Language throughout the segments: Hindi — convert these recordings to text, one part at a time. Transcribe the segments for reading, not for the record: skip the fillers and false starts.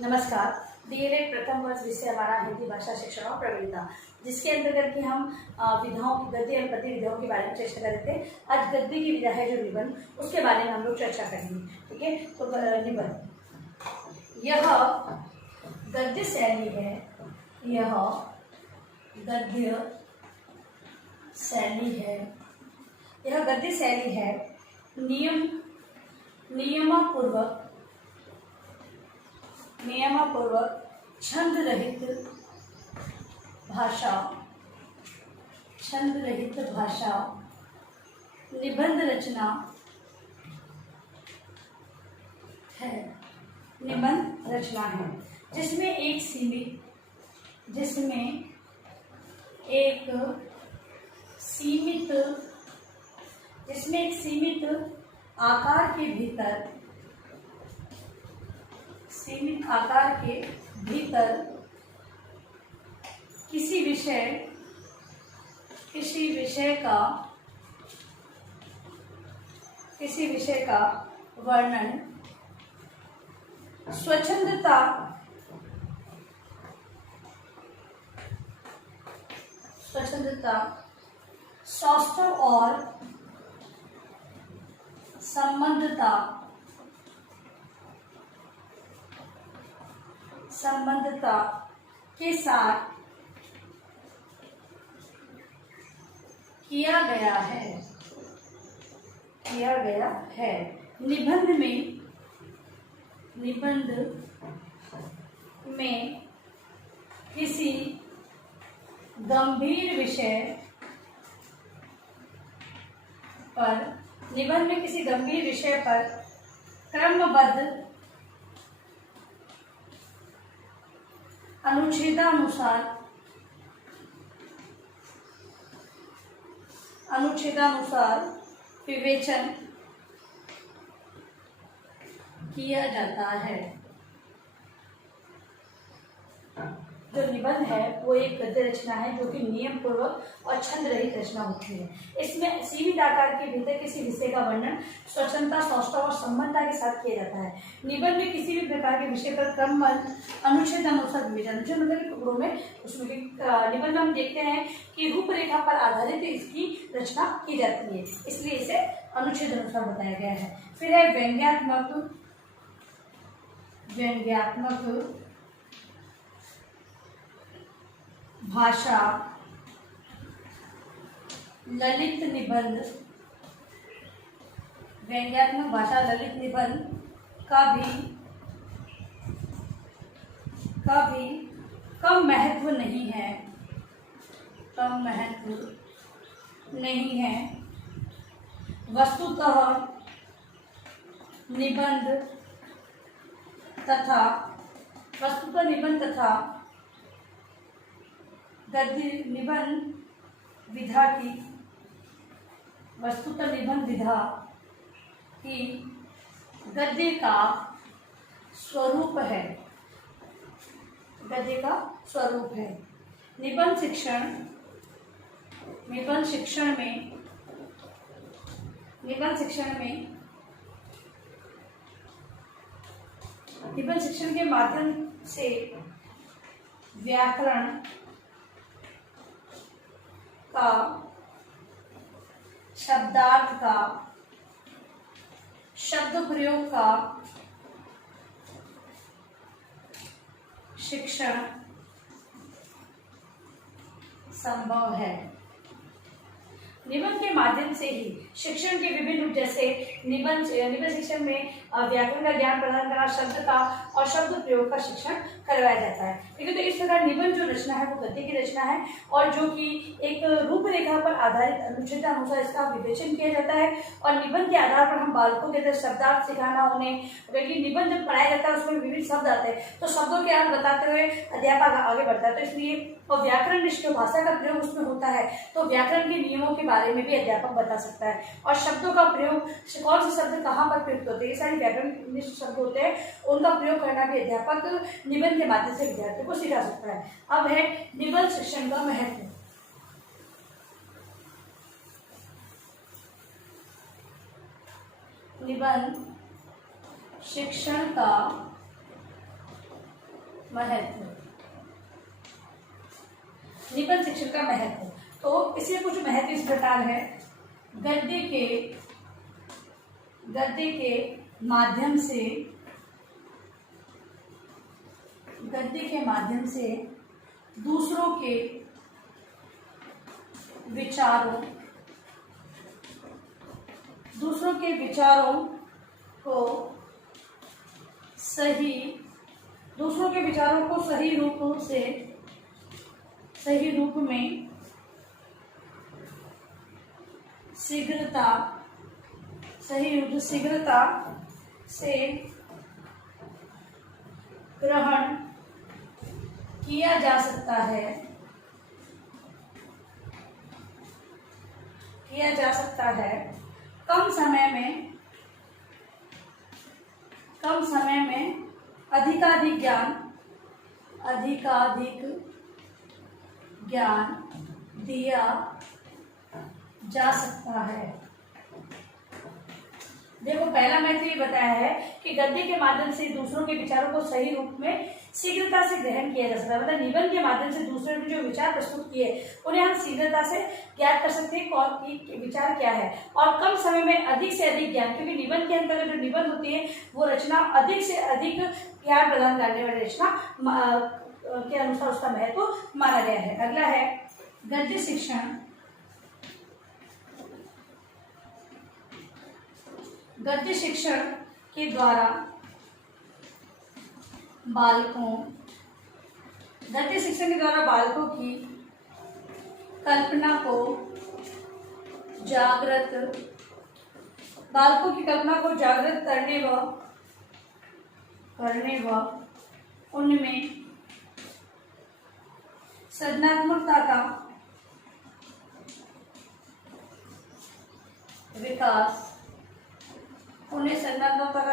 नमस्कार। डीएलएड प्रथम वर्ष विषय हमारा हिंदी भाषा शिक्षण और प्रवीणता, जिसके अंतर्गत कि हम विधाओं की गद्य एवं पद्य विधाओं के बारे में चर्चा कर रहे थे। आज गद्य की विधा है जो निबंध, उसके बारे में हम लोग चर्चा करेंगे। ठीक है, तो निबंध, यह गद्य शैली है। यह गद्य शैली है। यह गद्य शैली है नियमपूर्वक छंद रहित भाषा निबंध रचना है। जिसमें एक सीमित आकार के भीतर किसी विषय का वर्णन स्वच्छंदता सौष्ठव और संबंधता के साथ किया गया है। निबंध में किसी गंभीर विषय पर क्रमबद्ध अनुच्छेदानुसार विवेचन किया जाता है। जो निबंध है वो एक गद्य रचना है जो कि नियम पूर्वक और छंद रहित रचना होती है। इसमें सीमित आकार के भीतर किसी विषय का वर्णन स्वच्छंदता, सौष्ठव और संबंधता के साथ किया जाता है। निबंध में किसी भी प्रकार के विषय पर क्रमबद्ध अनुच्छेदानुसार विवेचन, जो मतलब टुकड़ों में उसमें भी निबंध हम देखते हैं कि रूपरेखा पर आधारित इसकी रचना की जाती है, इसलिए इसे अनुच्छेद अनुसार बताया गया है। फिर है व्यंग्यात्मक भाषा ललित निबंध। व्यंग्यात्मक भाषा ललित निबंध का भी कम महत्व नहीं है। वस्तुतः निबंध तथा गद्य निबंध विधा की गद्य का स्वरूप है। निबंध शिक्षण के माध्यम से व्याकरण का, शब्दार्थ का, शब्द प्रयोग का शिक्षण संभव है। निबंध के माध्यम से ही शिक्षण के विभिन्न रूप, जैसे निबंध शिक्षण में व्याकरण का ज्ञान प्रदान करना, शब्द का और शब्द प्रयोग का शिक्षण करवाया जाता है। ठीक है, तो इस प्रकार निबंध जो रचना है वो गद्य की रचना है और जो कि एक रूपरेखा पर आधारित अनुच्छेदानुसार इसका विवेचन किया जाता है। और निबंध के आधार पर हम बालकों के अंदर शब्दार्थ सिखाना उन्हें, क्योंकि निबंध जब पढ़ाया जाता है उसमें विभिन्न शब्द आते हैं, तो शब्दों के अर्थ बताते हुए अध्यापक आगे बढ़ता है। तो इसलिए और व्याकरण निष्ठ भाषा का प्रयोग उसमें होता है, तो व्याकरण के नियमों के बारे में भी अध्यापक बता सकता है। और शब्दों का प्रयोग, कौन से शब्द कहाँ पर प्रयुक्त होते हैं, ये सारे व्याकरण निष्ठ शब्द होते हैं, उनका प्रयोग करना भी अध्यापक निबंध के माध्यम से विद्यार्थियों को सिखा सकता है। अब है निबंध शिक्षण का महत्व। निबंध शिक्षण का महत्व, निबंध शिक्षण का महत्व। तो इसमें कुछ महत्व इस प्रकार है। गद्य के माध्यम से दूसरों के विचारों को सही रूप में शीघ्रता से ग्रहण किया जा सकता है। कम समय में अधिकाधिक ज्ञान दिया जा सकता है। देखो, पहला मैंने ये बताया है कि गद्य के माध्यम से दूसरों के विचारों को सही रूप में शीघ्रता से ग्रहण किया जा सकता है। मतलब निबंध के माध्यम से दूसरे ने जो विचार प्रस्तुत किए उन्हें हम शीघ्रता से ज्ञात कर सकते हैं कौन की विचार क्या है, और कम समय में अधिक से अधिक ज्ञान, क्योंकि निबंध के अंतर्गत जो निबंध होती है वो रचना अधिक से अधिक ज्ञान प्रदान करने वाली रचना के अनुसार उसका महत्व माना गया है। अगला है गद्य शिक्षण। गद्य शिक्षण के द्वारा बालकों की कल्पना को जागृत करने व उनमें सृजनात्मकता का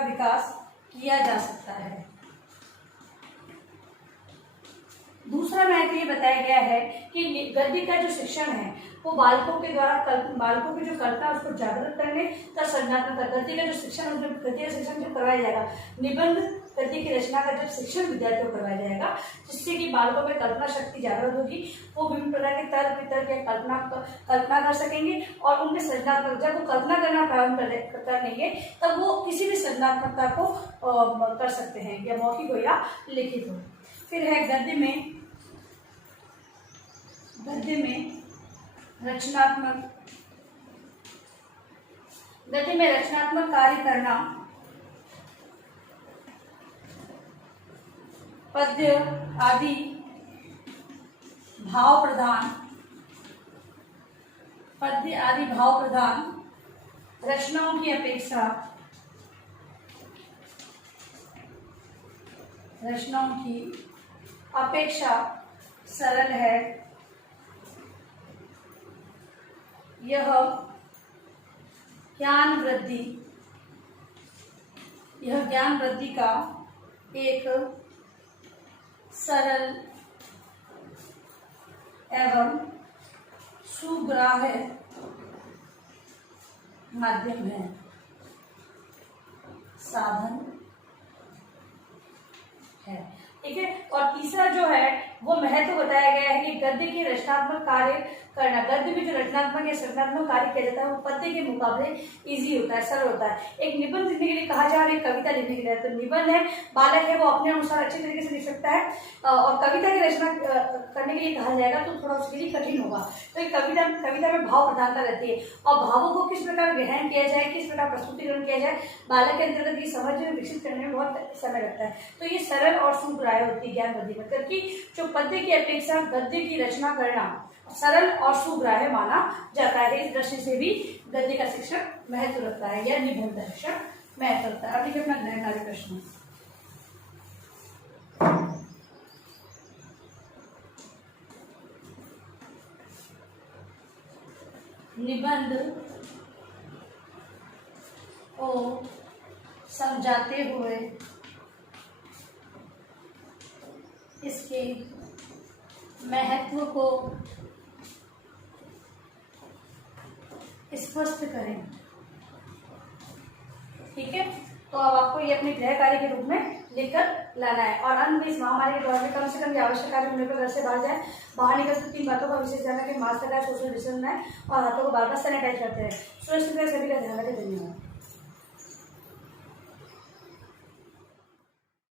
विकास किया जा सकता है। दूसरा महत्व ये बताया गया है कि गद्य का जो शिक्षण है वो बालकों के जो कल्पना उसको जागृत करने तथा सृजनात्मक गद्य का जो शिक्षण जो करवाया जाएगा, निबंध गद्य की रचना का जब शिक्षण विद्यार्थियों को करवाया जाएगा, जिससे कि बालकों में कल्पना शक्ति जागृत होगी, वो विभिन्न प्रकार के तर्क वितर्क या कल्पना कर सकेंगे, और उनमें सृजनात्मक जब वो कल्पना करना प्रारंभ कर लेंगे तब वो किसी भी सृजनात्मकता को कर सकते हैं, या मौखिक हो या लिखित हो। फिर है गद्य में रचनात्मक कार्य करना, पद्य आदि भाव प्रधान रचनाओं की अपेक्षा सरल है। यह ज्ञान वृद्धि का एक सरल एवं सुग्राह्य माध्यम है, साधन है। ठीक है। और तीसरा जो है वो महत्व बताया गया है कि गद्य की रचनात्मक कार्य करना, गद्य में जो रचनात्मक या सृजनात्मक कार्य किया जाता है वो पद्य के मुकाबले इजी होता है, सरल होता है। एक निबंध लिखने के लिए कहा जा रहा है, कविता लिखने के लिए, तो निबंध है, बालक है, वो अपने अनुसार अच्छे तरीके से लिख सकता है, और कविता की रचना करने के लिए कहा जाएगा तो थोड़ा उसके लिए कठिन होगा। तो एक कविता में भाव प्रधानता रहती है, और भावों को किस प्रकार ग्रहण किया जाए, किस प्रकार प्रस्तुतिकरण किया जाए, बालक के अंतर्गत की समझ विकसित करने में बहुत समय लगता है। तो ये सरल और सुग्राह्य होती है ज्ञान वृद्धि, मतलब कि जो पद्य की अपेक्षा गद्य की रचना करना सरल और सुग्राह्य माना जाता है। इस दृष्टि से भी गद्य का शिक्षण महत्व रखता है, या निबंध शिक्षण महत्व रखता है। अब देखिए अपना नया कार्य प्रश्न। निबंध को समझाते हुए इसके महत्व को स्पष्ट करें। ठीक है, तो अब आपको ये अपने गृह कार्य के रूप में लिखकर लाना है। और अंत में इस महामारी के दौर में कम से कम ये आवश्यक कार्य होने पर घर से बाहर जाए। बाहर निकलते 3 बातों का विशेष ध्यान रखें, मास्क लगाए, सोशल डिस्टेंस बनाए और हाथों को बार बार सैनिटाइज करते हैं। सुरक्षित रहे, सभी का ध्यान रखें। धन्यवाद।